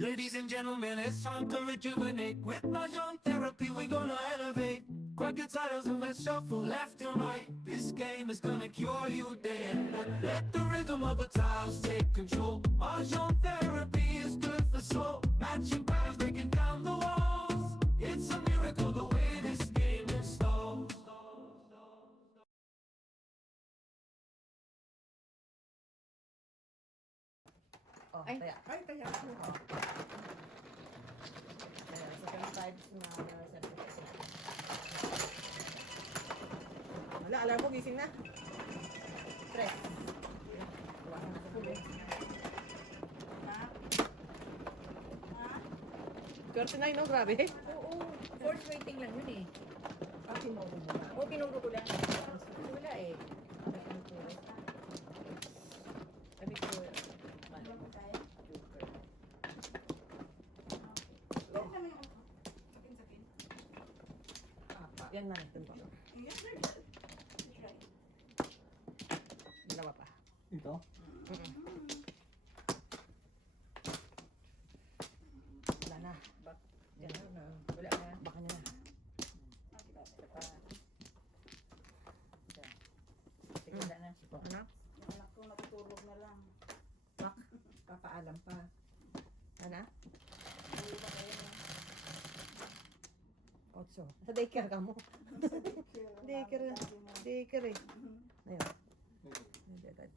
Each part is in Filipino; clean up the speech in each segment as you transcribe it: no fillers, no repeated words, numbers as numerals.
Ladies and gentlemen, it's time to rejuvenate. With Mahjong therapy, we're gonna elevate. Grab your titles and let's shuffle left and right. This game is gonna cure you day and night. Let the rhythm of the tiles take control. Mahjong therapy is good for soul. Matching patterns, breaking down the walls. It's a miracle the way this game installs. Oh, Ay. kaya. Ay, kaya ako. Ayan, second vibes na Wala, alam mo, gising na. Stress. Iwasan na sa huli. 39, no? Grabe. Oo. Force rating lang yun eh. Pinuro mo na. Oo, pinuro ko lang. Wala eh. Sabi ko, Yan na, ito pa. Dalawa pa. Ito? Wala na. yan na. Wala na. Baka niya na. Sige, wala na. Baka na. Ako natutulog na lang. Mak. Papaalam pa. Ana? Hindi ba kayo na? Otso. Sa daycare ka mo. Daycare. Daycare eh. Ayun. Hindi agad.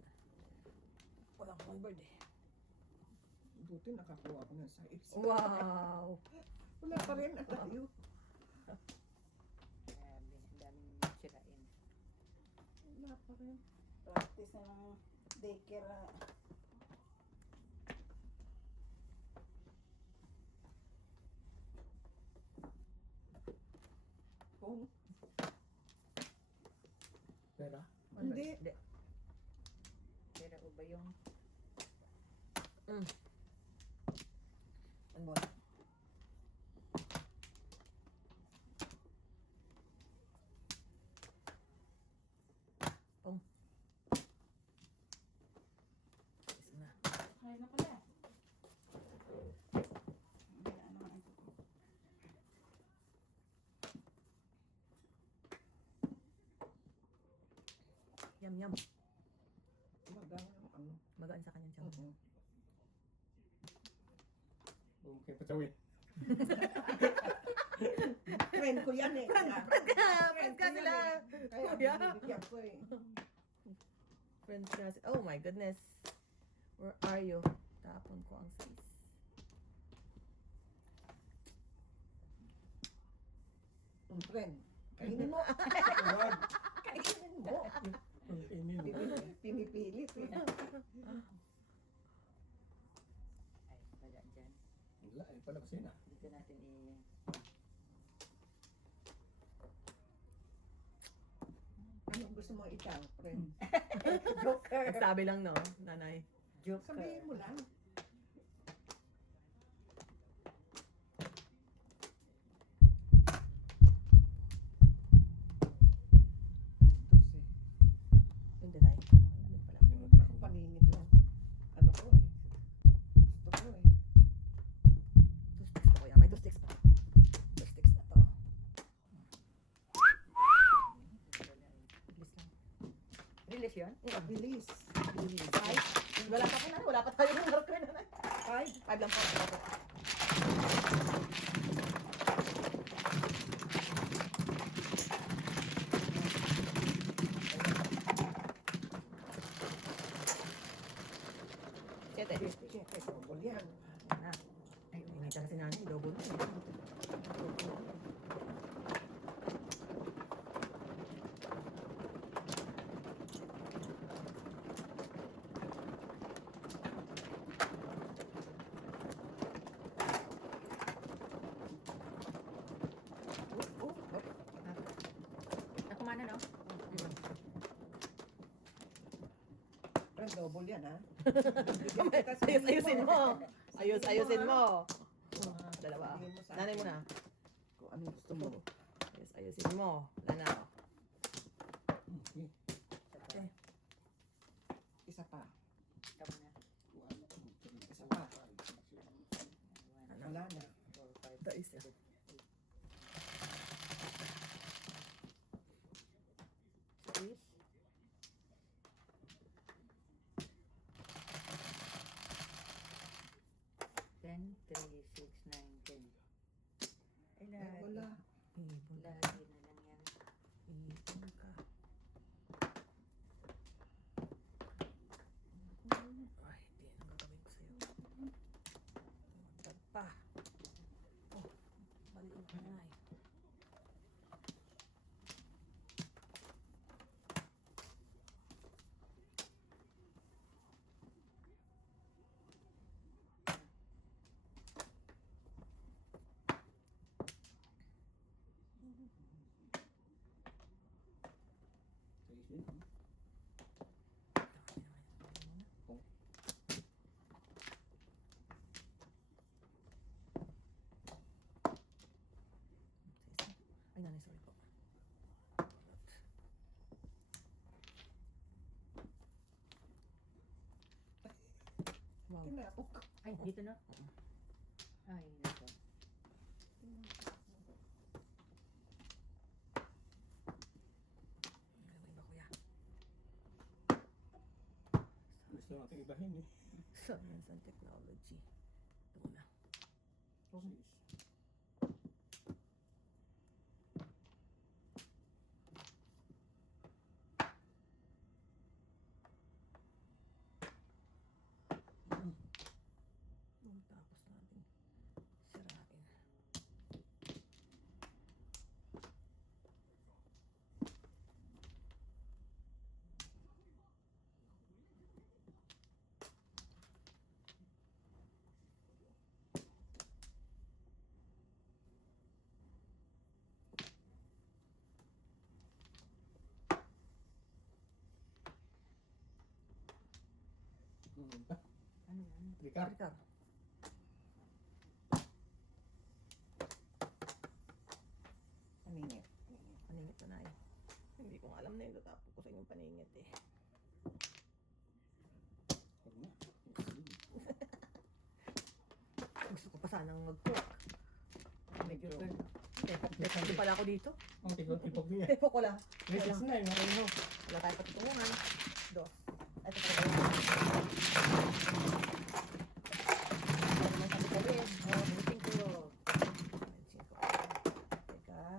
Walang covered eh. Buti nakakuha ko ng size. Wow! Wala pa rin na tayo. Grabe, ang daming sirain. Wala pa rin. Practice na ng daycare. Kung Pera? hindi. Pero ba yung Ano ba? Pong. Isa na. Ay na pala. Wala na ito. Yum yum. Magang ano. Magaan sa kanyang tiyan. Oo. Okay, patawin. Friend ko yan eh. Friends ka sila. Kaya Kuya. binibigyan ko eh. Friends ka sila. Oh my goodness. Where are you? Tapon ko ang size. Friend. Kainin mo. Wag! Kainin mo. Pinipilit eh. ay, wala dyan. Wala, eh, palabasin na. Dito natin Ano gusto mo itaw, friend? Joker! Sabi lang no, nanay. Joker. Sabihin mo lang. Hindi na. Ano pala? Ako paningit lang. Ano ko eh. Gusto ko eh. Two sticks na kuya. May two sticks pa. Two sticks na to. Bilis lang. Release yun? Bilis. Five. Wala pa po na. Wala pa tayo ng marker na. Five. Five lang po. Wala po. Siyete. Siyempre, double yan. Ay, umita na si nanay. Double na. Nakumana, no? Friend, double yan ha. Ayusin mo. Ayusin mo. Dalawa. Nanay mo na. Kung ano gusto mo. Ayusin mo. Wala na. Isa pa. Tama na. Isa pa. isa. Six. Ten, three, six, nine, 10. Ay, Eh, wala. Ibon. Lagi na lang yan. Ibon ka. Ay, hindi. Ang gagawin ko sa'yo. Tumagdag pa. Oh, maliit na nga eh. Sa isin. Ay, nanay, sorry po. Wow. Tinapok. Ay, dito na. Ay, nako. Gawin ba, kuya? Gusto natin ibahin eh. Science and technology. Ito muna. Sis. Nung tapos natin sirain. Ano yan? Ricard. Ricard. Paningit. Paningit na na eh. Hindi ko nga alam na yun. Tatapos ko sa inyong paningit eh. Huwag na. Gusto ko pa sanang mag-cook. Medyo turn. Hindi pala ako dito. Ang tipog niya. Tepo ko lang. 369, narin mo. Wala tayo patutungan. Dos. Ito pa ba yun? Ano naman sabi ko rin? Oh, buting ko. Teka.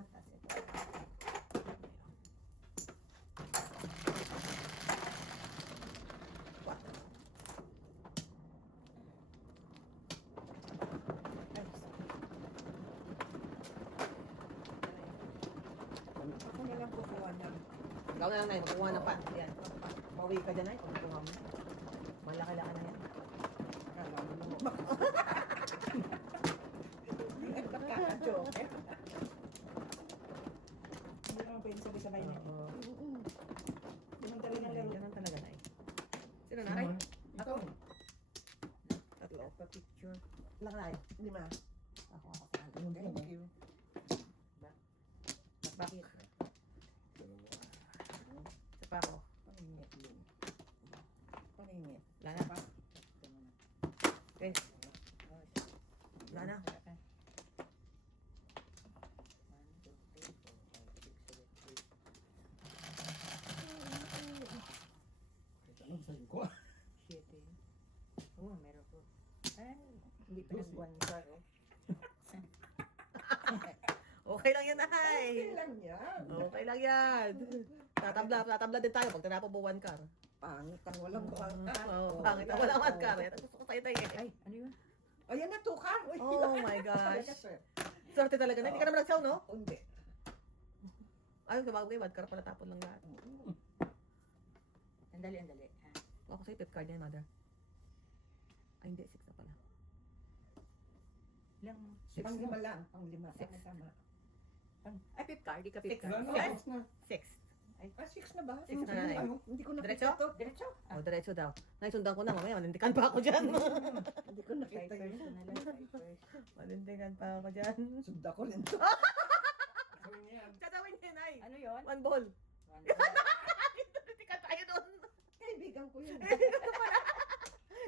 Kasi ito. Quatro. Ako na lang kukuha ng Ikaw na lang na magkuha ng pan. Yan. Bawi ka dyan ay. Kung kuha mo. Malaki-laki na yan. kala mo lumabas. Nagkaka-joke. Hindi naman pwede sabay-sabay na. Oo. Ganun talaga ang laro. Ganun talaga na eh. Sino na? Ay, Ikaw. tatlo. Pa-picture. Ilang na eh. 5. Ako ako sa ano. Thank you. Bakit? Isa pa ako. Paningit yun. Paningit. Wala na. Pa? Okay. Wala na. 1, 2, 3, 4, 5, 6, 7, 8. Ano sa'yo ko? 7. Oo, meron ko. Ay, hindi pa nag-1 car, oh. Okay lang yan, ay. Okay lang yan. Okay lang yan. Tatabla din tayo pag tinapos mo 1 car. Pangit ang walang kuwang. Oo, pangit na walang 1 car. Yan ang gusto ko sa'yo tayo eh. Ay, ano yun? Ayan na, 2 car. Uy, Oh my gosh. talaga, sir. Swerte talaga na. Hindi ka naman nagsaw, no? Hindi. Ayun, sabagay, 1 car pala tapon lang lahat. Andali, andali. Ha? Ako sa'yo, pip card yan, mother. Ay, hindi, 6 na pala. Ilang? Pang-5 lang. Pang-5. Six. Tama. Ay, pip card. Di ka pip Six. card. Ano? Yes. Na. 6. 6 na ba? Six na na, Ano? Hindi ko nakita Diretso? to. Diretso? O, diretso daw. Naisundan ko na, mamaya manindikan pa ako dyan. Hindi ko nakita First yun. na lang. First. Manindikan pa ako dyan. Sunda ko rin to. Sabi niya yan. Tatawin niya, Nay. Ano yun? 1 ball. 1, 2, Manindikan tayo doon. Kaibigan ko yun.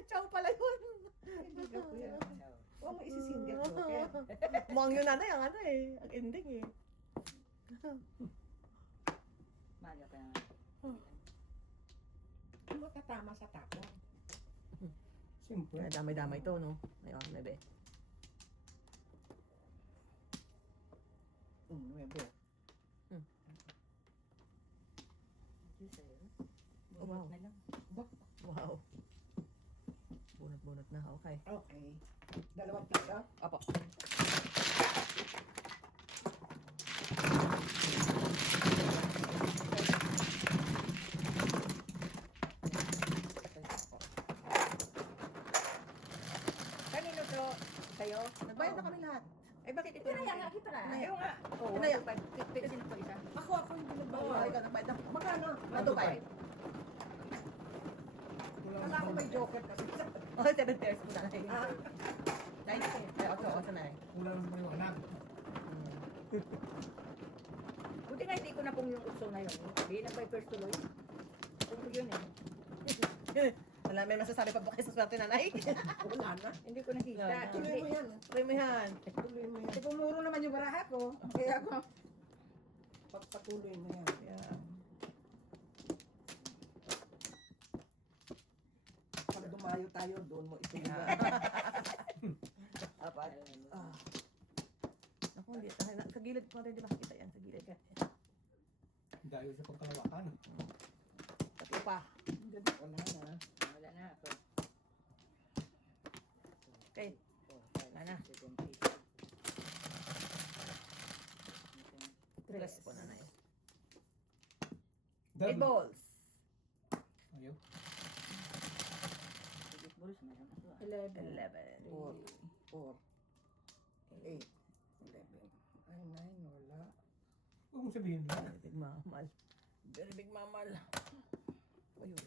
Chow pala yun. Kaibigan ko yun. so. Huwag mo isisinggit ko. Kaya Mukhang yun nanay ang ano eh. Ang ending eh. Maga pa naman. Ano matatama sa tapo? Siyempre. Ay, damay-damay to, no? Ayun, bebe. Nuebe. Diyos sa'yo. Oh, wow. Na lang. Wow. Bunot-bunot na. Okay. Okay. Dalawang piso? Apo. Kanino to? Kayo? Nagbayad na kami lahat. Eh bakit ito Kinaya naman? nga kita na. Kinaya. Ayaw nga. Oo, Kinaya. 125. Sino to isa? Ako yung Oo, binagbawa. ikaw nagbayad na. Magkano? Ano ba? Kala ko may joker kasi. Oh, 7 pairs po nanay. Ah, 90. Ay, 8 na eh. Kulang naman yung anak. Buti nga hindi ko na pong yung utso na yun. Hindi na by first tuloy. Kung yun eh. Wala, may masasabi pa po kayo sa swerte nanay. wala na. Hindi ko nakita. Wala. Tuloy mo yan. Tuloy mo yan. Tuloy mo yan. Kasi pumuro naman yung baraha ko. Kaya ako. Pagpatuloy mo yan. Yeah. Pag dumayo tayo, doon mo ituloy yan. Apat. Ah. Naku, hindi. Sa gilid ko rin, di ba kita yan? Sa gilid. Dahil sa pagkalawakan. Tatlo pa. Wala na. Wala na ako. Okay. Wala na. Tres po nanay. 8 Double. balls. Ayaw. Sigit bulos, meron ako. 11. 11. 4. 8. 11. Ay, 9. Wala. Huwag mong sabihin lang. Very big mamal. Very big mamal. Ayun.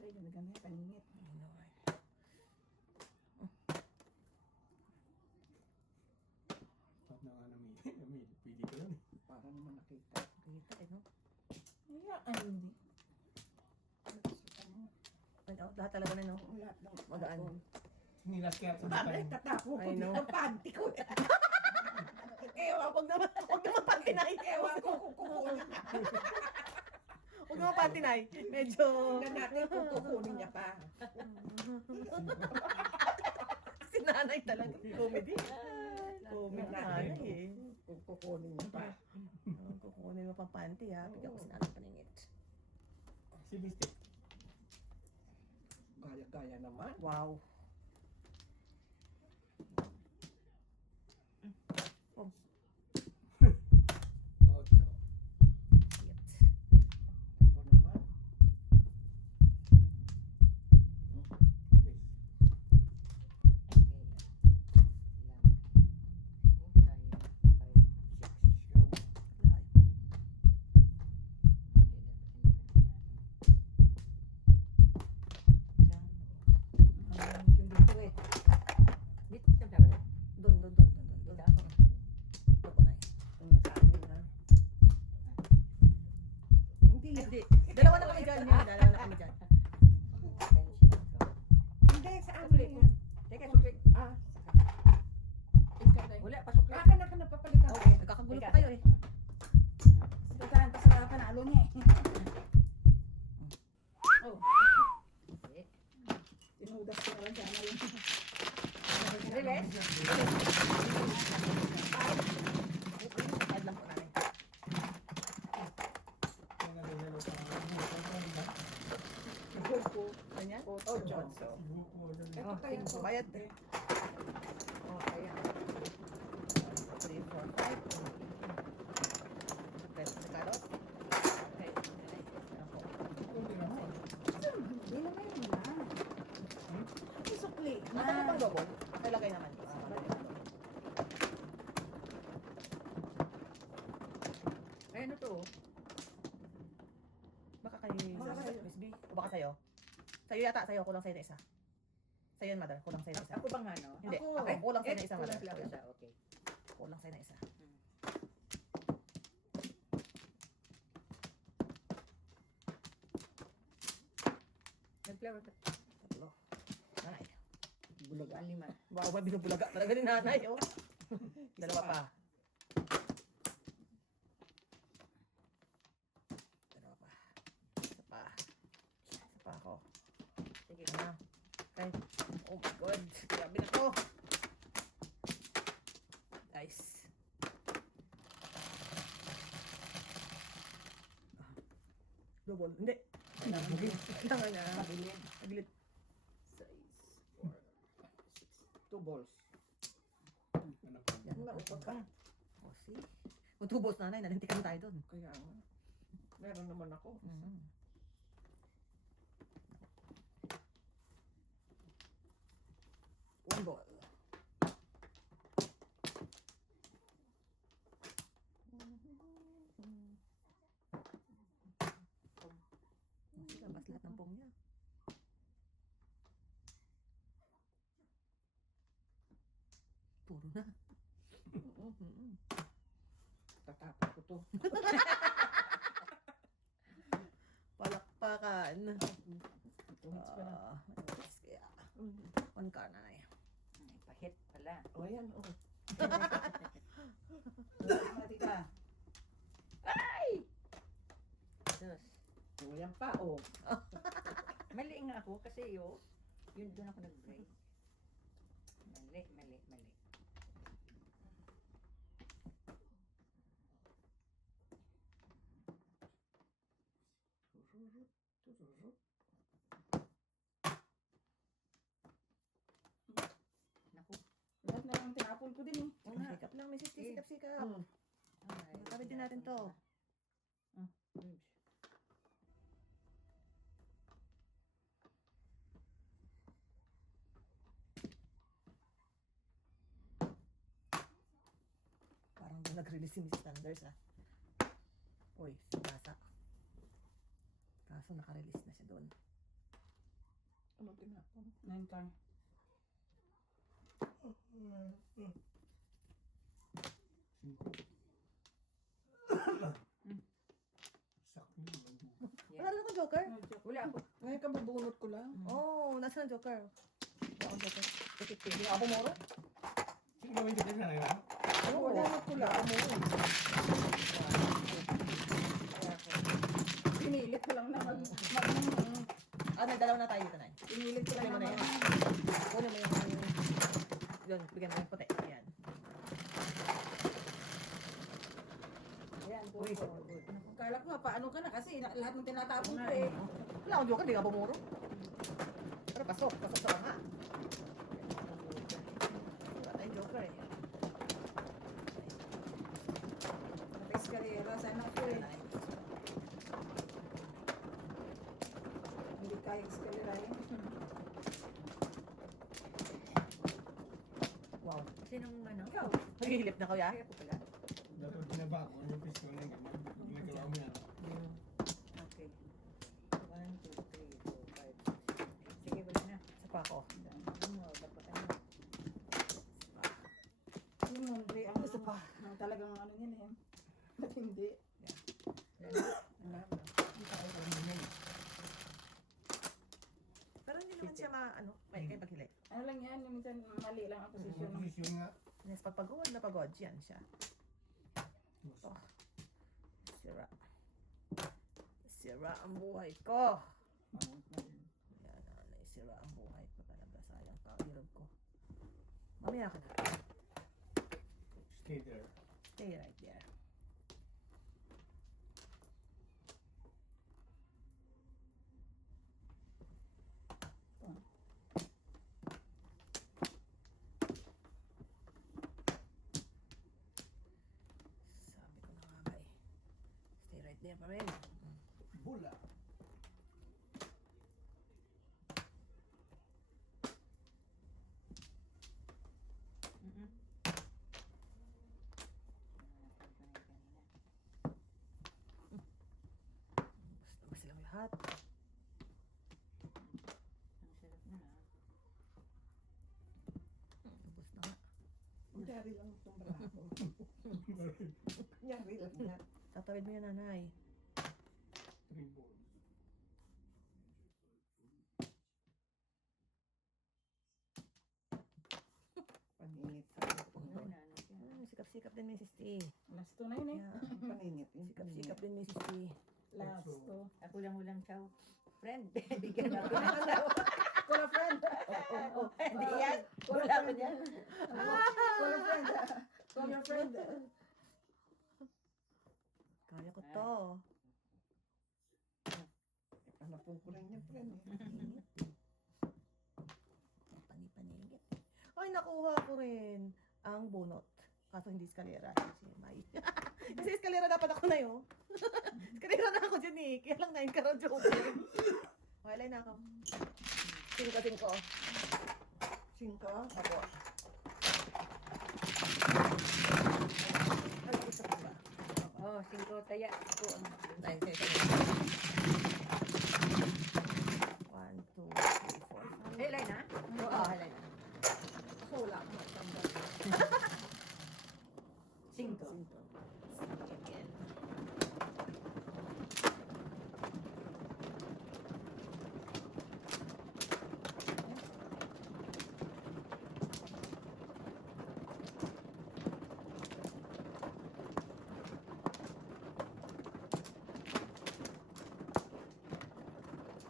Ay, ganyan yan. Paningit. Tapos na nga pili ko yun. Para naman nakita. Kita eh, no? Ay, hindi. Ano, lahat talaga na, no? Lahat ng Magaan. Sinilas kaya sa Bakit tayo. tatapo ko I know. dito panty ko? Ewan, huwag naman pantinay. Ewan ko kung kukunin. Huwag naman pantinay. Medyo... Tingnan natin kung kukunin niya pa. Si nanay talaga. Comedy. Comedy nanay eh. Kung kukunin niya pa. Kukunin mo pang panty ha. Bigyan ko si nanay paningit. Si Bistek. Gaya-gaya naman. Wow. Ocho. Cute. Ako naman. Please. Show. Yung dito eh. Dun. Ito po na Sa amin na. Hindi. Hindi. Dalawa na kami dyan. Dalawa na kami dyan. Hindi, sa amin. Ah, Wala, pasok lang. baka na napapalitan. Okay. Nagkakagulo pa kayo eh. Pagkaan pa sa panalo niya eh. Oh. Tinudas ko naman siya ngayon. Relax. Add lang po nanay. Kaya nga nilalo pa ang buko. Buko. Ganyan? Ocho. Buko. Ito Oh, kaya ko. bayad. Oh, kaya. 3, 4, 5. Peso sa karot. Okay. Ayan po. Hindi naman yun na. Isukli. Ano pang double? Nalagay naman. Ay, ano to? Baka kay Baka sa'yo. Miss B. O baka sa'yo? Sa'yo yata. Sa'yo. Kulang sa'yo na isa. Sa'yo yun, mother. Kulang sa'yo na isa. Ako bang ano? Hindi. Ako. Ako. Kulang sa'yo na isa, Kulang mother. sila isa, okay. Kulang sa'yo na isa. Nag-flower ka. Ay, Bulaga. 5. bawa binubulaga talaga ni nanay, oh. Dalawa pa. Dalawa pa. Isa pa. Isa pa ako. Sige. Ano? Okay. Oh my God. Grabe na to. Guys. Double. Hindi. Kailangan na. Mabilin. Aglit. 2 balls. Ano pa? Yan. Naupa ka. O, see? Kung tubos nanay, nalintikan tayo doon. Kaya nga. Meron naman ako. Mhm. One ball. Labas lahat ng pong niya. Puro na. Mm-mm. Tatapos ko to. Palakpakan. Tuhits pa na. Matigas kaya. One ka na eh. Ay, pahit pala. O yan, o. Mati ka. Sus. O yan pa, o. Mali nga ako kasi yun doon ako nag-break. Mali. Naku. Lahat na lang tinapon ko din, eh. Oo nga. Sikap lang, Mrs. T. Sikap. Ay, Nakabit din natin to. Hmm. Parang doon nag-release si Mrs. Thunders ah. Uy, nasa. Kaso naka-release na siya doon. Ano tinapon? 9 time. Sakto naman. Wala rin ako joker. Wala ako. Ngayon ka babunot ko lang. Oh, nasa na joker? Wala akong joker. Hindi ako moro. Sige naman dito na yun. Oo, babunot ko lang. Pinilit ko lang na Nagdalaw na tayo dito na. Pinilit ko lang Kunin mo na na yan. Kunin mo yung... Yun, bigyan mo yung puti. Ayan. Ayan, Uy, Kala ko nga, paano ka na kasi lahat ng tinatapon ko eh. wala akong joker, hindi ka bumuro. Pero pasok sa nga. Wala tayong joker eh. Eskalera, sana ko eh. Hindi kaya eskalera eh. Wow. Sinong ano? Ikaw, Naghihilip na kuya. Kaya ko pala. Dato binaba ko yung pistol na gano'n. Nagkawa mo yan. Okay. 1, 2, 3, 4, 5, 6. Sige, wala na. Isa pa ako. Ano, dapat ano. yung Mondre ang Isa pa. ang talagang ano niya eh. Matindi. Wala na. Pero hindi naman siya ano, may kayo paghilip. Ano lang yan, yung minsan mali lang ang Yung posisyon. posisyon nga. Yes, pag pagod na pagod, yan siya. Oh, sira. Sira ang buhay ko. Yan, sira ang buhay ko talaga. Sayang pa, hirap ko. Mamaya ka na. Stay there. Stay right there. Sabi ko na nga ba eh. Stay right there pa rin. Bola. Mm-mm. Basta ba silang lahat? Ang sarap na ha. Ubus na nga. Kunyari lang itong braso. Kunyari lang yan. Tatawid mo yan, nanay. 3 balls. Sikap din, Mrs. T. Last 2 na yun eh. Yeah. Paninit. Sikap din, Mrs. T. Last 2. Ako lang ulang chow. Friend, bigyan ako ng chow. Kuya friend. Hindi yan. Wala ko yan. Kuya friend. Kuya friend. Kaya ko to. Hanapin ko lang yan, friend. Pani-paningit. Ay, nakuha ko rin ang bunot. Kaso hindi eskalera. Si May. Kasi eskalera dapat ako na yun. Eskalera na ako dyan eh. Kaya lang 9 karat joke. Okay, line na ako. 5. 5. Ako. Ay, isa pa ba? Oh, 5 taya. Ako ang 9, 1, 2, 3, 4. Helay na? Oo, helay na. Ako wala akong matanda. 5.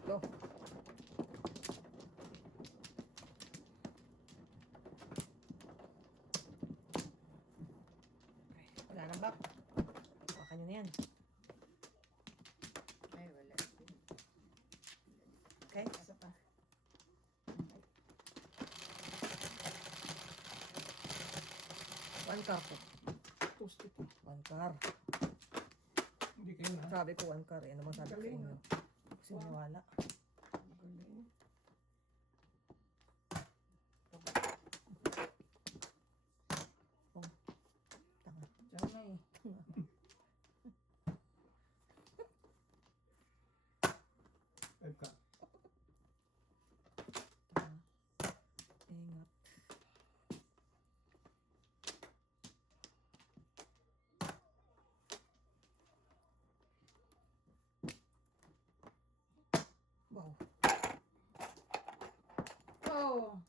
Go. Wala nang back. Hawakan nyo na yan. Ay, wala. Okay? Isa pa. One car po. Toasty. One car. Hindi kayo na. Sabi ko one car. Ano bang sabi ko sa inyo? Kasi maniwala. Galing. Tanga. Diyan na eh. Five ka. Tanga. Ingat. Wow. Oh!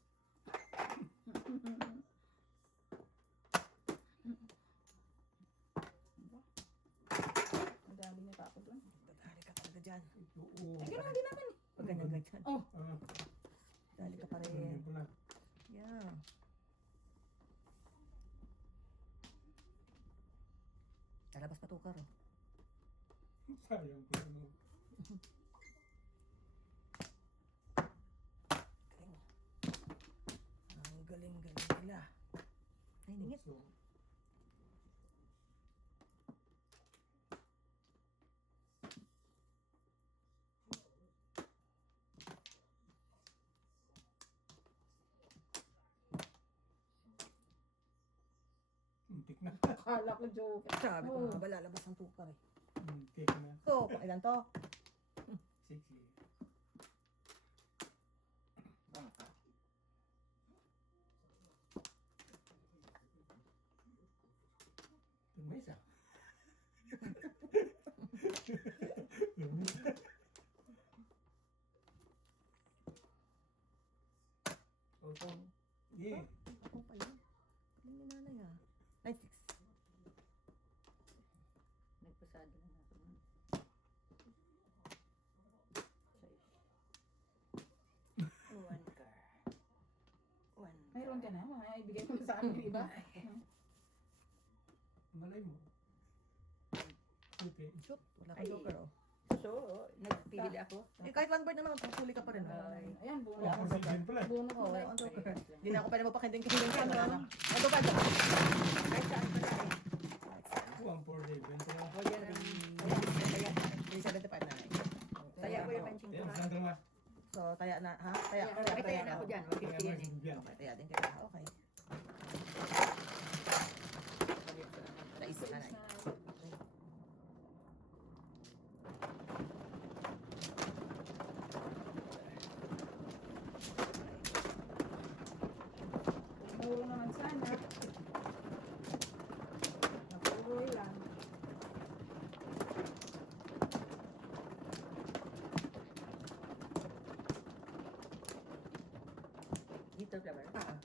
Ang dami niya pa ako doon. Dali ka talaga dyan. Oo. Ay, gano'n din naman. Pag ganyan ganyan. Oh, Ah, Dali ka pa ganyan rin. pala. Yeah. Lalabas pa tukar oh. Sayang pala. No? Galing. Ang galing-galing nila. Ay, ningit. So, muntik na. akala ko joke. Sabi ko Oh. nga ba lalabas ang tukar eh. Muntik na. So, ilan to? 6 eh. May isa. May isa. Otong. Yeah. Ako pa yun. Galing ni nanay ah. 9-6. Nagpasado na ako. One car. One Mayroon ka na. Ibigay mo na sa amin, di ba? Malay mo. Okay. Shoot. Wala Ay. kang joker oh. So, nagpili ako. Eh, kahit one bird naman, pagpuli ka pa rin oh. Ay. Ayan, buo Wala na. akong sign pala. Buo na Oo, ko. wala kang joker. Hindi na ako pwede magpakinding-kinding ka na. Ito pa ito. Ay, saan pala eh? 1 for the event. O, yan ang... Taya. 375 na. Taya ko yung panching ko Yan, ha. saan ka nga? So, taya na, ha? Taya. Ay, taya na ako dyan. Kaya 150 yan eh. mag-ibig yan. Okay, taya din kayo. Okay. Naisip na na. Muro naman sana. Napuroy lang. Dito, flower. Ah.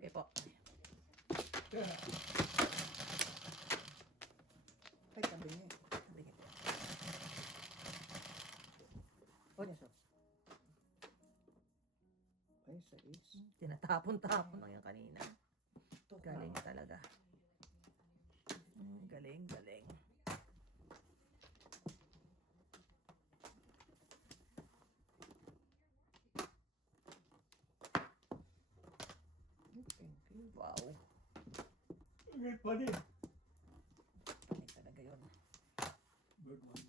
Okay po. Ay, tabi niya. Sige po. Ano siya? Ay, sa is. Tinatapon-tapon lang yan kanina. Galing talaga. Galing, galing. Thank you. Wow. Ingit pa din. Galing talaga yun. Bird man.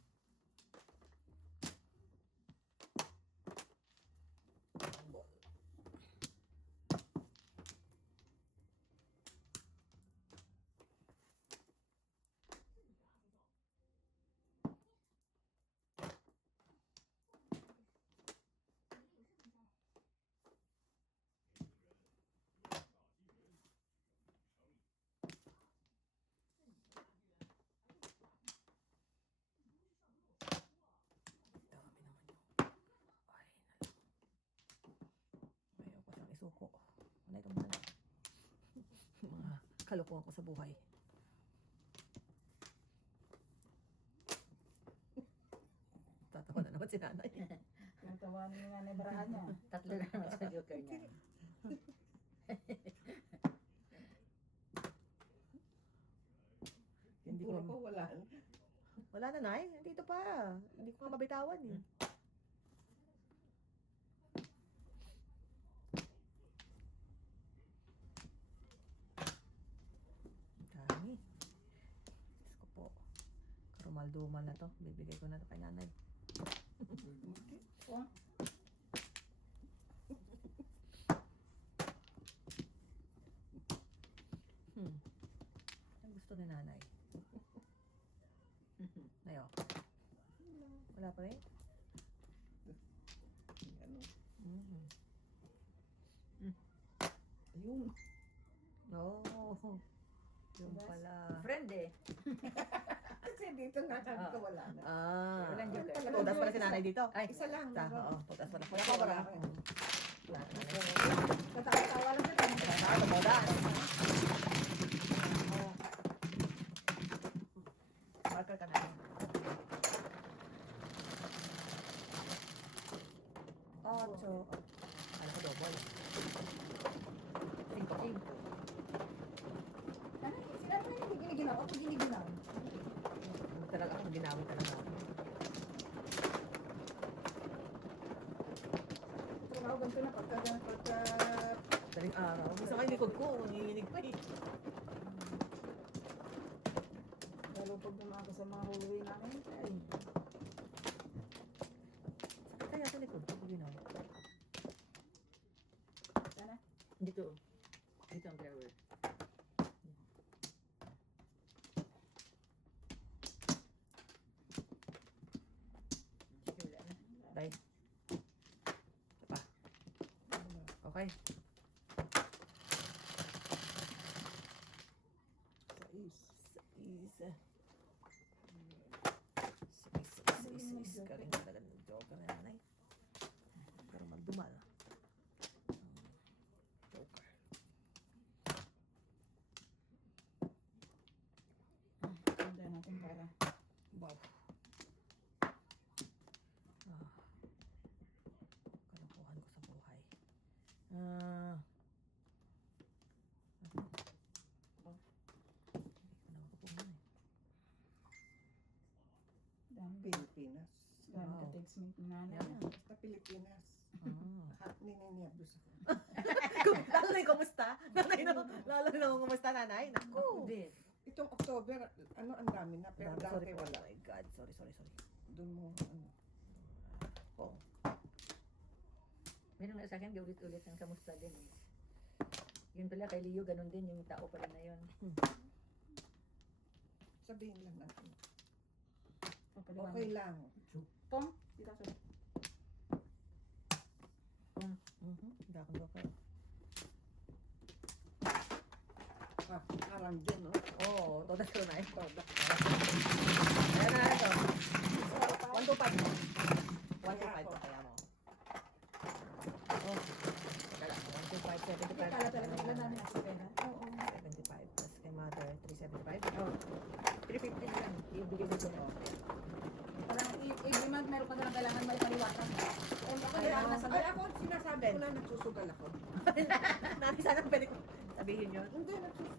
Dami naman yun. Ay, nalang. Ayaw ko siyang isuko. Ano itong mga mga kalokohan ko sa buhay. Tatawa na naman si nanay. Yung tawanan niya nga na barahan niya. Tatlo na naman sa joker niya. Hindi Puro ko, ko wala. wala na, Nay. Dito pa. Hindi ko nga mabitawan eh. Dami. Diyos ko po. Karumal-dumal na to. Bibigay ko na to kay nanay. Oh, Ang gusto ni nanay. Ayo. Wala pa rin? ano. Mhm. Ayun. Oh. Yung pala. Friend eh. Kasi dito nga sabi ko wala na. Ah. Walang joker. Tudas pala si nanay dito. Ay, Isa lang. Oo, tudas pala. Wala ka wala. Wala. Katawa-tawa lang siya. Tudas. Marker ka na. Ocho. Ano ko double? Cinco. Ano? Sila na hindi giniginaw. Ako giniginaw. Talaga ako ginawin talaga. Tumawagan ko na pagka Daling araw. Gusto ko yung likod ko. Nanginginig pa eh. lalo pag dumaan ko sa mga hallway namin. Ay, Kaya sa likod ko ginawa. sana. dito. Dito ang drawer. Sige, wala na. Day. Pa. Okay. Sa is. Is. Galing talaga ng joker na nanay. Pero magdumal. Joker. Tanda natin para. Wow. Kalokohan ko sa buhay. Ah. Dami. Pilipinas. Dami Wow. ka text me ng nanay. Yan. Basta Pilipinas. Ah. Nininiabos ako. Lalo na yung kumusta? Nanay na, lalo na yung kumusta nanay? Naku. Hindi. Itong October, ano ang dami na, pero Sorry dati po. wala. Oh my God. Sorry. Doon mo, ano. Oh. Meron na sa akin, ulit-ulit ang kamusta din eh. Yun pala kay Leo, ganun din yung tao pala na yun. Sabihin lang natin. Papaliwanag. Okay lang. Tom, dito sa Hindi akong joker. Parang dyan, no? Oo, todas ko na eh. Product. Ayan na ito. 125. 125 kaya mo. Oh. Teka lang, 125, 75. Kala talaga sila namin. Ay, ako sinasabi ko lang nagsusugal ako. Nanay, sana pwede ko sabihin yun. Hindi,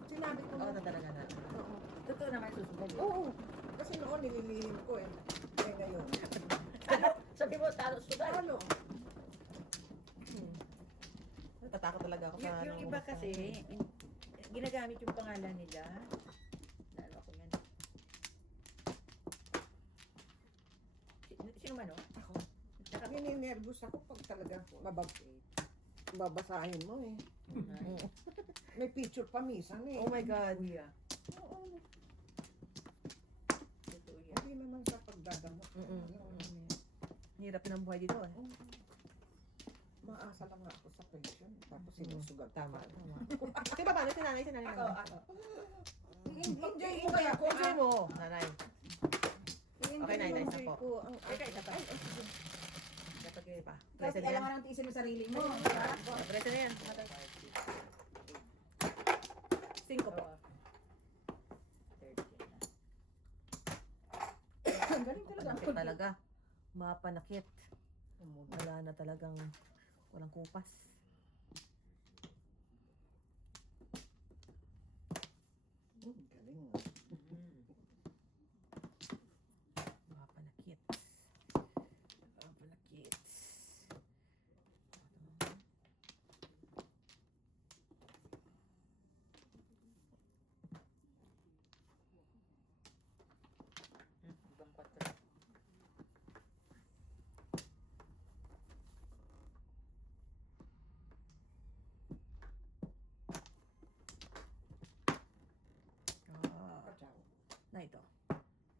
sinabi ko Oo, na. na talaga na. Oo. Totoo naman susugal. Oo. Kasi noon nililihim ko eh. Eh ngayon. Ano? Sabi mo, talo sugal. Ano? Natatakot talaga ako sa Yung iba kasi, ginagamit yung pangalan nila. Lalo ako yan. Sino man, no? Ako. Tsaka, Nininervous ako pag talaga babasahin mo eh. May picture pa minsan eh. Oh my God. Kuya. Oo. Totoo yan. Hindi naman sa pagdagamot. Mm-mm. Ano, Hirap din ang buhay dito eh. oo. Maasa lang ako sa pension. Tapos sinusugal. Tama, tama. Di ba paano? Si nanay, Ako, naman. ako. Enjoy ko kaya ako. Enjoy mo, nanay. Okay, Nay, nice na po. Ko, ang, Teka, isa pa. Dapat kayo pa. kasi Present na yan. alam mo nang tiisin mo sarili mo. diba? Present na yan. 5 po. Oo. 30 na. Ang galing talaga. Panakit talaga. Mapanakit. Wala na talagang walang kupas. Galing. Mapanakit. Mapanakit. Ibang 4. Ah, Ciao. na ito.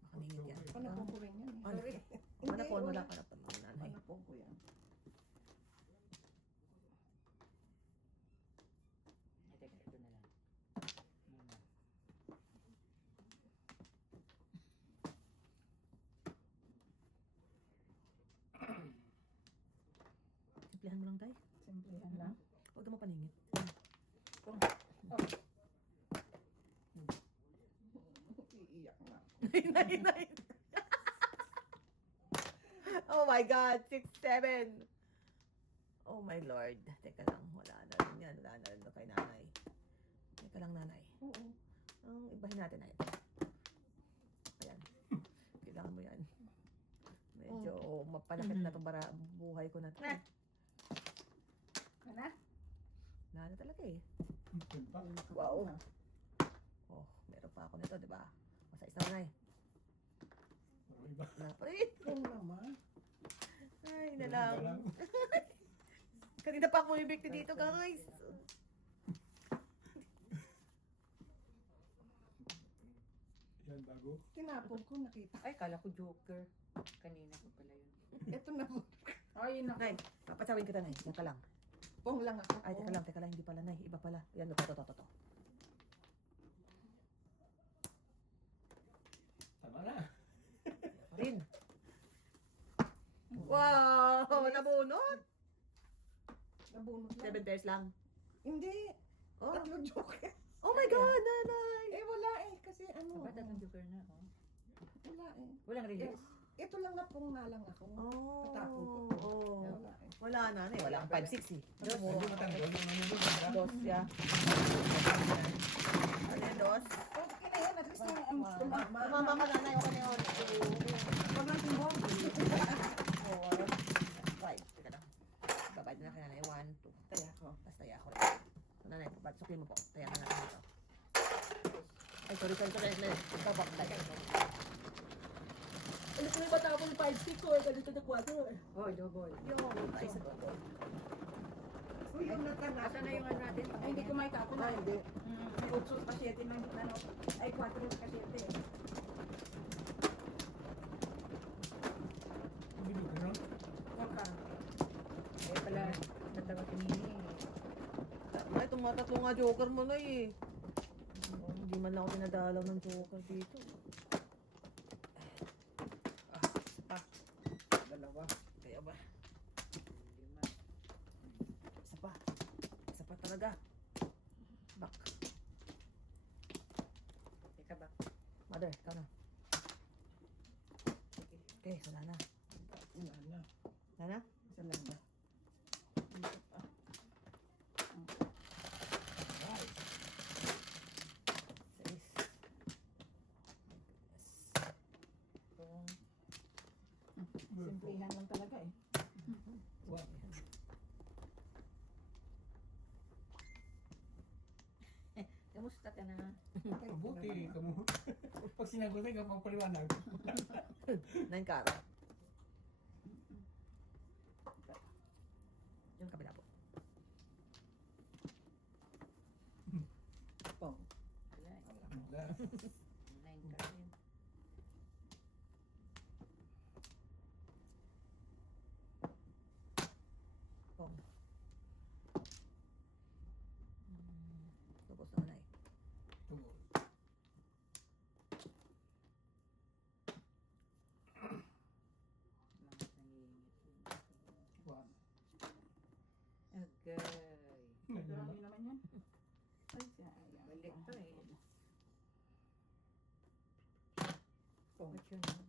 Makaningit yan. Panapon ko rin yan eh. Ano? Sorry. Manapon, Hindi, wala wala. ka na pa ng nanay. Panapon ko yan. Teka, ito na lang. Muna. Simplihan mo lang, tay. Simplihan lang. Huwag ka mapaningit. Iiyak na. Nay, nay. Oh my God, 6, 7. Oh my Lord. Teka lang, wala na rin yan. Wala na rin kay nanay. Teka lang, nanay. Oo. Ang ibahin natin na ito. Ayan. Kailangan mo yan. Medyo mapanakit na itong buhay ko na ito. Ano? Wala na talaga eh. Wow. Oh, meron pa ako nito, di ba? Masais na nanay. Iba. Wala pa rin. Yung naman. Ay, na lang. Kanina pa ako ibigti dito, guys. Yan, bago. Tinapon ko, nakita. Ay, kala ko joker. Kanina ko pala yun. Ito na po. Ay, naku. Nay, papatsawin kita, nay. Yan ka lang. Pong lang ako. Ay, teka lang. Hindi pala, nay. Iba pala. Yan, to. Tama na. Rin. Wow! Nabunot! Nabunot lang. 7 pairs lang. Hindi. Oh, Tatlo joker. oh my God, nanay! Eh, wala eh. Kasi ano. Aba, tatlong joker na. Oh. Wala eh. Walang release. Ito lang na pong nga lang ako. Oh, Patapon ko. oh. Wala eh. Wala na, nay. Wala kang 5-6 eh. Hindi mo tanggol yung ano doon. ha? Dos, yeah. Ano yan, dos? Okay na yan. At least tumama. Mama ka, nanay. Okay na yun. Huwag lang tumama. 4, 5. Teka lang. Babayad na kay nanay. 1, 2. Kaya ko. Tapos taya ko rin. So, nanay, suklin mo po. Taya ka natin dito. Ay, sorry. Ikaw pa. Taya. Ano ko yung bata ko ng 5-6 ko? Ganito na 4 eh. Oh, double. Yung, ay, sa ko. Uy, yung natanap. Asa na yung ano natin? Ay, hindi ko may tapon. Ay, hindi. May 8 pa 7 lang. Ano? Ay, 4 pa 7. Hindi mo ganun. Okay. Eh pala, natawa si Nini. Ay, itong mga tatlo nga joker mo na eh. Oh, hindi man lang ako pinadalaw ng joker dito. Ah, Dalawa. kaya ba? Lima. Isa pa. Isa pa talaga. Back. Teka ba? Mother, ikaw na. Okay, wala na. Wala na. Wala na? Isa lang na. Basta ka na. Mabuti ka mo. Pag sinagot ay kapag paliwanag. 9 karat. Yung kabila po. Pong. Wala. Wala. 9 ka rin. Pong. Tapos na eh. Tubo. Mga nangingit. One. Agay. Marami naman yan. Ay, sayang. Balik to eh. Pong. What's your name?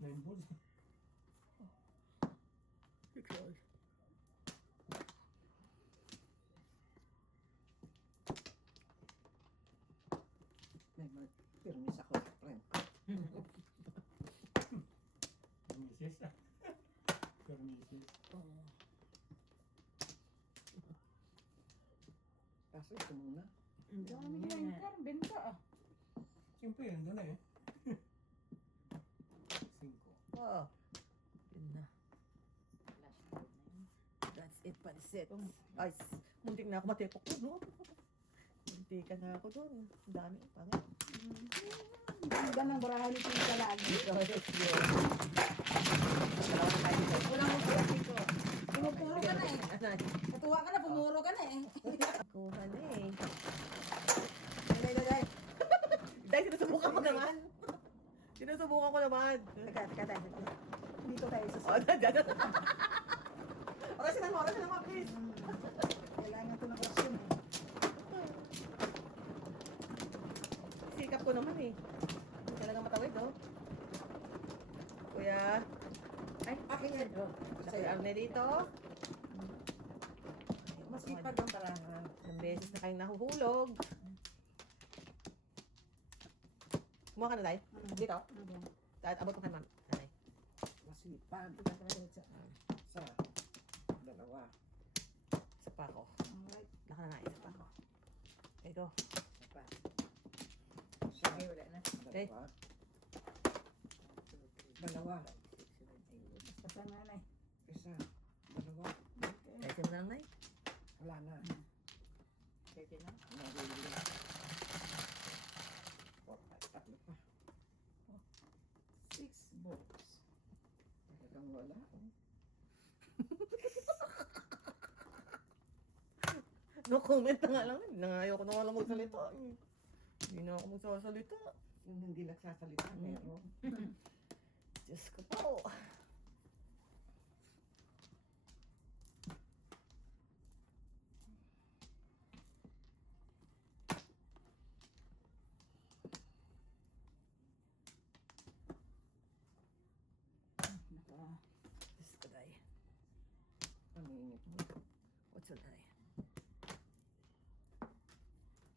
9 balls. 6 balls. May mag-permis ako, friend. Misis. Pero misis. Kaso ito muna. Ang Dami dami na yan. yung benta ah. Siyempre yun, doon na eh. 5. Oh. Yun na. Last word na yun. That's it, pansit. Ay, muntik na ako matipok doon, no? Muntik na ako doon. Ang dami, pangit. Ang ganda ng barahan ni Tita lagi. Wala mo siya dito. Pumupuro ka na eh. Natuwa ka na, pumuro ka na eh. Kuha na eh. Dahil. Dahil sinusubukan ko naman. Sinusubukan ko naman. Teka tayo. Dito tayo sa O, nandiyan. Orasin mo, please. Kailangan ko ng orasyon eh. Sikap ko naman eh. Hindi talaga matawid, oh. Kuya. Ay, akin yan. Oh, Sa Kuya Arne dito. masipag ang barahan. Ilang beses na kayong nahuhulog. Kumuha ka na, Day? Dito. Dahil abot ko kay ma'am. Nanay. Masipag. Sa dalawa. Isa pa ako. Alright. Laka na, isa pa ako. Okay, go. Pa. Sige, wala na. Dalawa. Dalawa. Basta nanay. Isa. Dalawa. Kasi mo na lang, Nay. Wala na. Pwede na. Nabili. Tatlo pa. 6 balls. Talagang wala. No comment na nga lang. Ayoko na nga lang magsalita. Hindi na ako magsasalita. Yung hindi nagsasalita, meron. Diyos ko po. Diyos ko, Day. Paminit mo. What's your Day?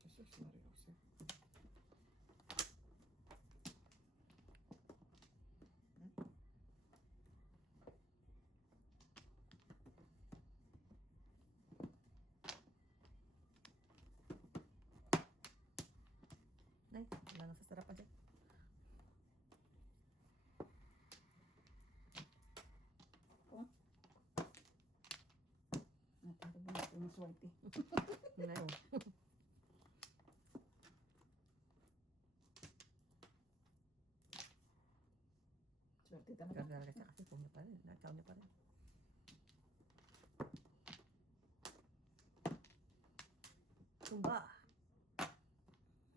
Jesus Maria Jose. Nay, wala nang sasarapan dyan. Natin ko ba yung swerte? Yun na yun. Swerte talaga. Gagala siya kasi pumula pa rin. Nakaw niya pa rin. Tumba.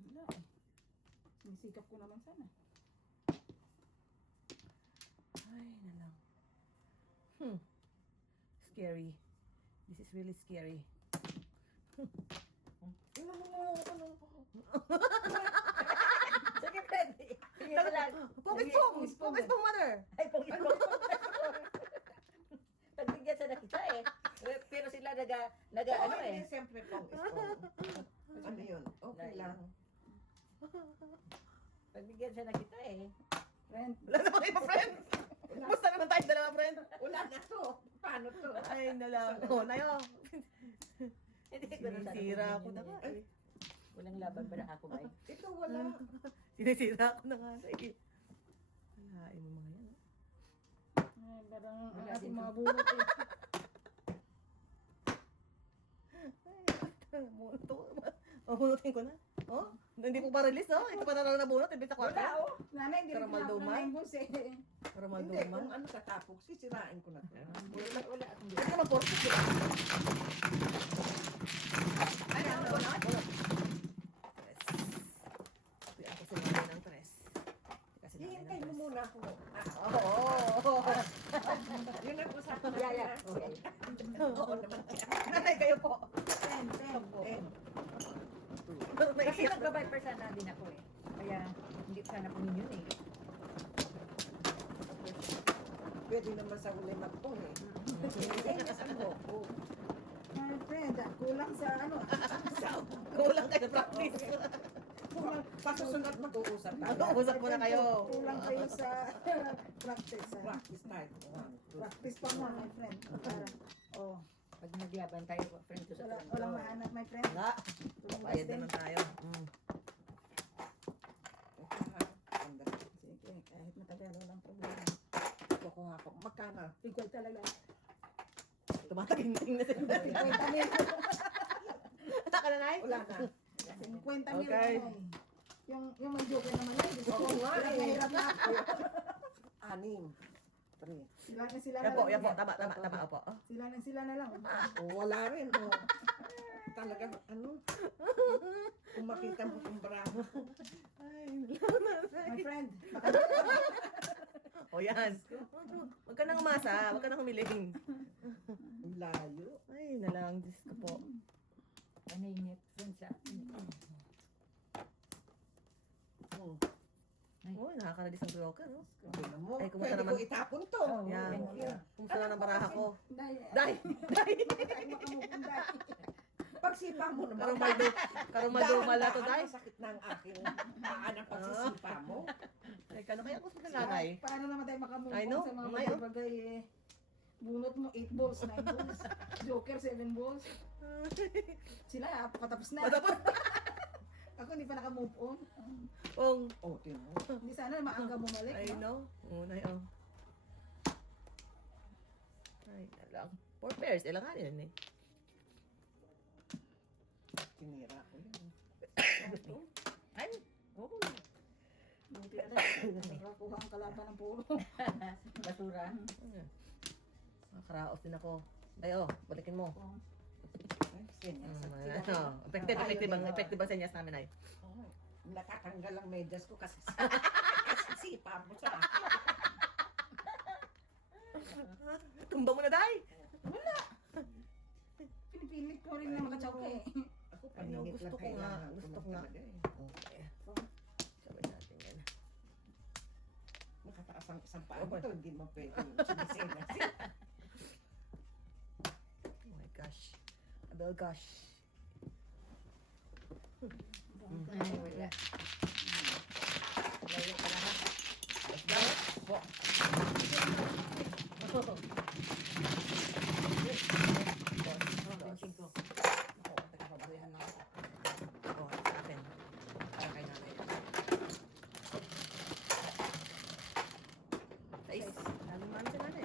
Wala eh. Sinisikap ko naman sana. Ay, na lang. Scary. This is really scary. Sige, pwede. Sige, wala. Focus pong! Focus pong, mother! Ay, pong ito. Pagbigyan sa nakita eh. Pero sila ano eh. Siyempre pong ito. Ano yun? Okay lang. Pagbigyan sa nakita eh. Friend. Wala naman kayo, friend! Basta naman tayo dalawa, friend! Wala na to. Paano to? Ay, na lang. Oh, nayo. Hindi ko na sana Sira ako kunin na yun nga eh. eh. Walang laban para ako ba? Ito wala. Sinisira ko na nga sa eh. Halain mo mga yan. Ay, parang Wala ako din to. mabulot eh. Ay, mabunutin ko na. Oh, hindi po pa release, oh. Ito pa na lang nabunot, ibig sa Wala kwarto. oh. Nanay, hindi rin Karamalduman? pinapala na yung bus eh. Para Hindi, malduman. kung ano katapos, sisirain ko na to. Wala akong Ito naman, porto sila. Ay, ano ba na? Tres. Kuya ako sumali ng tres. Kasi Hihintay mo muna ako. Oo. Yun ang usapan natin. Yeah, yeah. ha? Okay. Oo naman siya. Nanay, kayo po. 10, 10. Kasi Naiiyak na. nagbabiper sana din ako eh. Kaya hindi sana po yun eh. Pwede naman sa uli magpong eh. Hindi sa loko. My friend, kulang sa ano. Kulang kayo practice. Kung sa susunod mag-uusap tayo. Mag-uusap muna kayo. Kulang kayo sa practice. Ha? Practice tayo. Practice pa mo, my friend. Para, oh, Pag naglaban tayo, friend ko sa friend ko. walang mahanap, my friend. Wala. Tulungas Bayad din. naman tayo. Sige, kahit matagal, walang problema. Kukuha ko. Magkano? Ikaw talaga. Tumataging-ting na sila. 50 mil. Taka na, Nay? Wala na. 50 mil. Okay. ano eh. Yung may joke naman yun. Oo nga eh. Mahirap na ako. 6. 3. Sila na Yapo, lang. yapo. Tama, opo. Oh. Sila na lang. Wala rin. Oh. Talagang ano? Kung makita mo kung bravo. Ay, My friend, o yan. Huwag ka nang umasa. Huwag ka nang humiling. Layo. Ay, nalang. Diyos ko po. Ano yung net friend sa akin? Oh, nakakaradis ang broker, no? Tingnan mo. Ay, kumusta Pwede naman? ko itapon to. Yan. Thank you. Kumusta na ng baraha ko? dahil Day! Pagsipa mo naman. Karong maldumala to, Day. Masakit na ang aking paan ang pagsisipa mo. Ay, kano kaya gusto ng nanay? Paano naman tayo makamove I on know. sa mga Ngayon. bagay eh. Bunot mo 8 balls, 9 balls. Joker 7 balls. Sila patapos na. Matapos. Ako hindi pa naka-move on. Ong. Oh, tingnan mo. Hindi sana maangga bumalik. I no? know. Unay, oh. Ay, nalang. 4 pairs. Ilang nga yun, eh. Tinira ko yun. Ay, oh. Buti na tayo. Nakakuha ang kalaban ng puro. Basura. Makakaraos din ako. Ay, oh. Balikin mo. Ay, senyas. Ano. Effective ang senyas namin, ay. Oh, natatanggal ang medyas ko kasi sipa mo sa akin. Tumba mo na, Day. Pinipilit ko rin na makachok eh. Ako Ay, no, paningit gusto lang ko nga. kailangan Gusto ko ko nga. talaga eh. Okay. Sabay natin yan. Makataas ang isang paa mo to, hindi mo pwede sinisenyas. Oh my gosh. Abel gosh. Ay, wala. Layo pa lang. Po. Benching ko. Ako, tagapabrihan na ako. Oh, sa akin. Para kay nanay. Sais. Lalo naman sa nanay.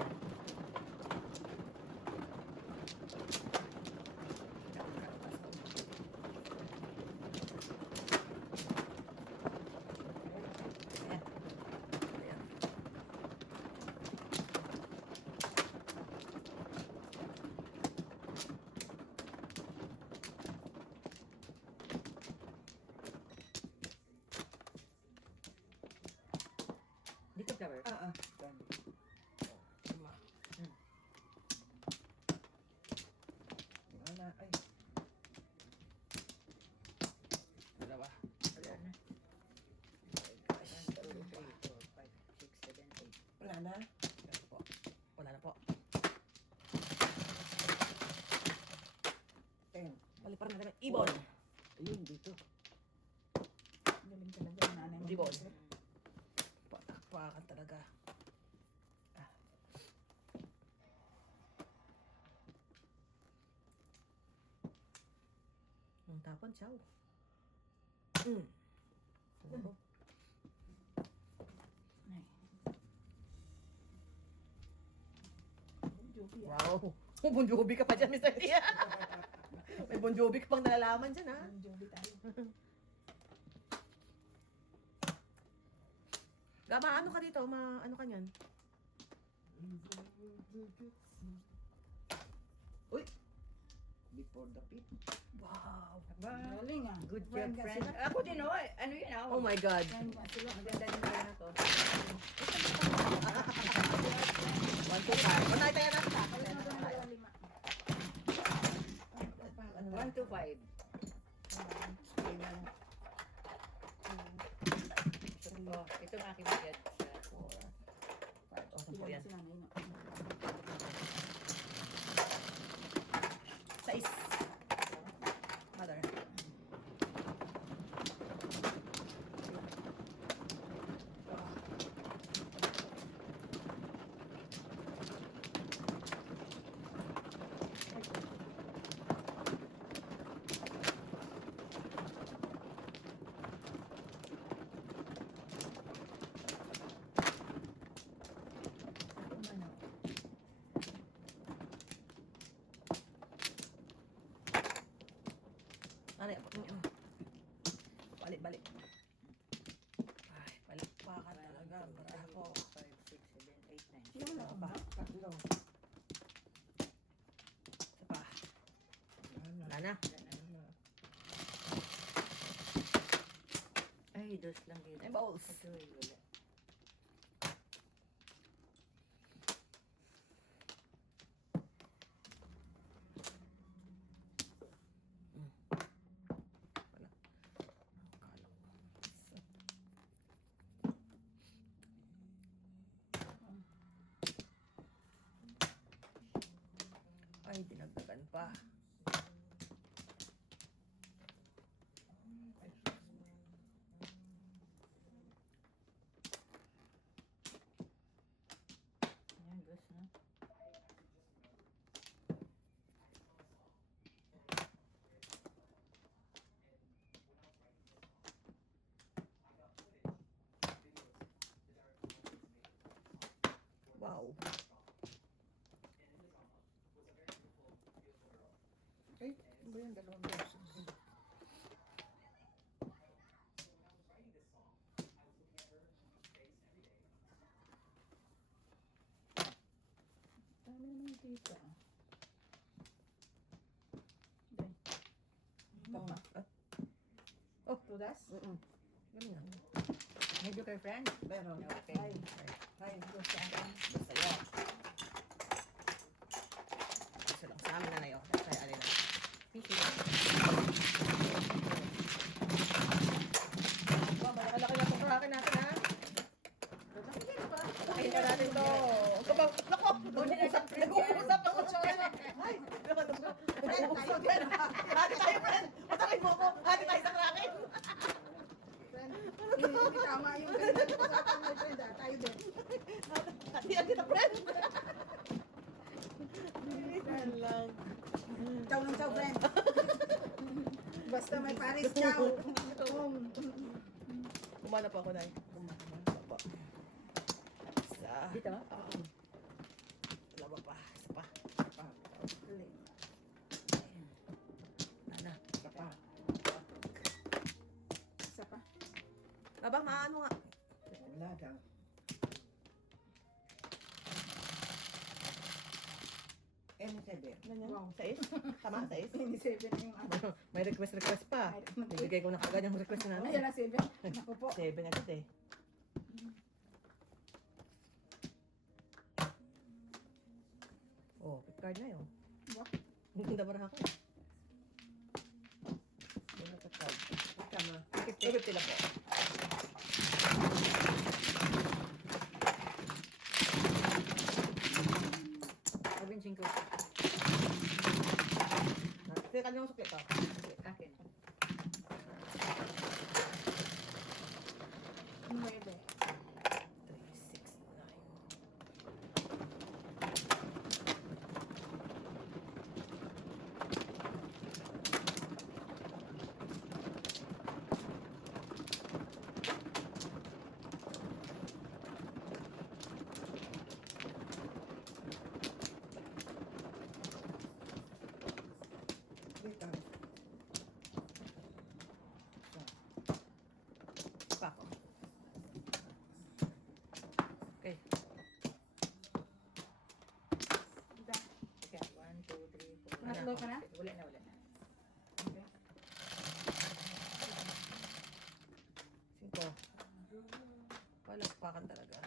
Dito flower. Wala, ay. Dalawa. Wala na. 1, 2, 3, 4, 5, 6, 7, 8. Wala na. Wala na po. Wala na po. 10. Bali parang natin. Ibon. Ayun, dito. Galing talaga ang nanay mo. Ibon. Patakpakan talaga. Ang tapon, ciao. Mm. Jovi, Wow. Bon Jovi ka pa dyan, Mr. Tia. May Bon Jovi ka pang nalalaman dyan, ha? Jovi tayo. Gama, ano ka dito? Ano ka niyan? Uy! Before the pit. Wow. Galing ah. Good job, Friend ka friend. sila. Ako din, oh. Ano yun, Oh my God. Friend ka sila. Maganda din pala na to. 1, 2, 5. Patay tayo natin, ha? Alas na doon na 5. 1 to 5. Oh, ito ang aking budget. 5. Oh, 10 po yan. Sila ngayon. 6. Mother. Ano yan? Balik. Ay, balik pa ka talaga. Ako. 5, 6, 7, 8, 9. Sino wala Ba? ba? Tatlo. Isa pa. Wala na. Ay, dos lang dito. Ay, balls. Ito, wala. Ay, dinagdagan pa. Ayan, dos na. Wow. Ay, ano ba yung dalawang beses? Dami naman dito ah. Tama. Oh. Tudas? Galing na. Medyo kay friend. Pero, Okay. Ay. ay, Dos sa akin. Basta yun. Gusto lang sa amin na yun. Kaya alin na. Piso. Wow, malaki-laki na itong karakin natin, ha? Laki pa natin to. Kapag, nako! Nag-uusap ako. Ay! Nag-uusap yan. Hati tayo, friend! Patakin mo ako! Hati tayo sa karakin! Friend, hindi tama yung ganyan ko sa akin my friend ah. Tayo din. Hati-hati kita, friend! Yan lang. Chow ng chow, friend. Basta may Paris chow. Kumana po ako, Nay. Opo. Isa. Dito? Dalawa pa. Isa pa. Nana. isa pa. Isa pa. Aba, maano nga. Wala daw. M7. Ganyan. Wow. Sais? Tama, sais? 27 yung ano. May request pa. Bibigay ko na kagad yung request na Ano nanay. yan na 7? Naku po. 7 agad eh. Oh, pick card na yun. Wow. Ang ganda para ako. Wala ka tawag. Tama. 50 lang po. Sabihin 5. Sige, kanyang sukli ka. Akin. 9. 3, 6, 9. Slow ka na? Wala na, wala na. Okay. 5. Palakpakan talaga.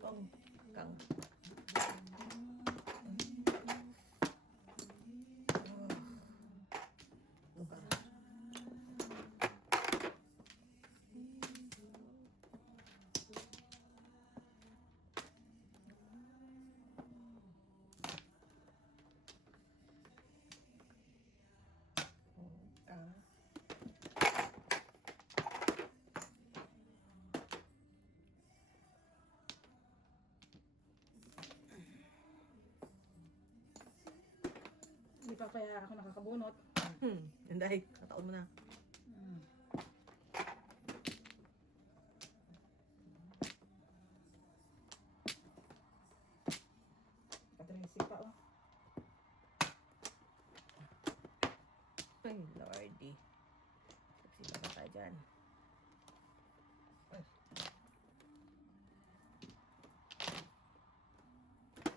Kang. Kang. Kang. Hindi pa kaya ako nakakabunot. Hindi. Kataon mo na. Patricy pa oh. Ay, lordy. Saksi pa tayo dyan.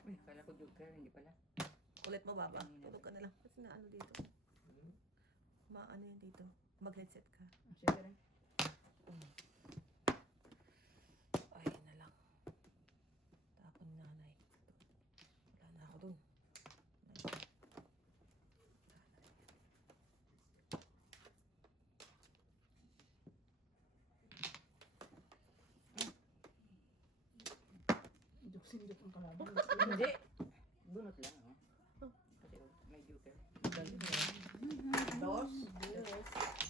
Uy, kala ko joker, hindi pala. Kulit mo, Baba. Tulog ka na lang. Kasi na ano dito. Maano yun dito. Mag-headset ka. Siyempre rin. Ay, na lang. Tapon ni nanay. Wala na ako dun. Sindok ang kalaban. Hindi. Bunot lang, oh. Kasi may joker. Dos. Yes.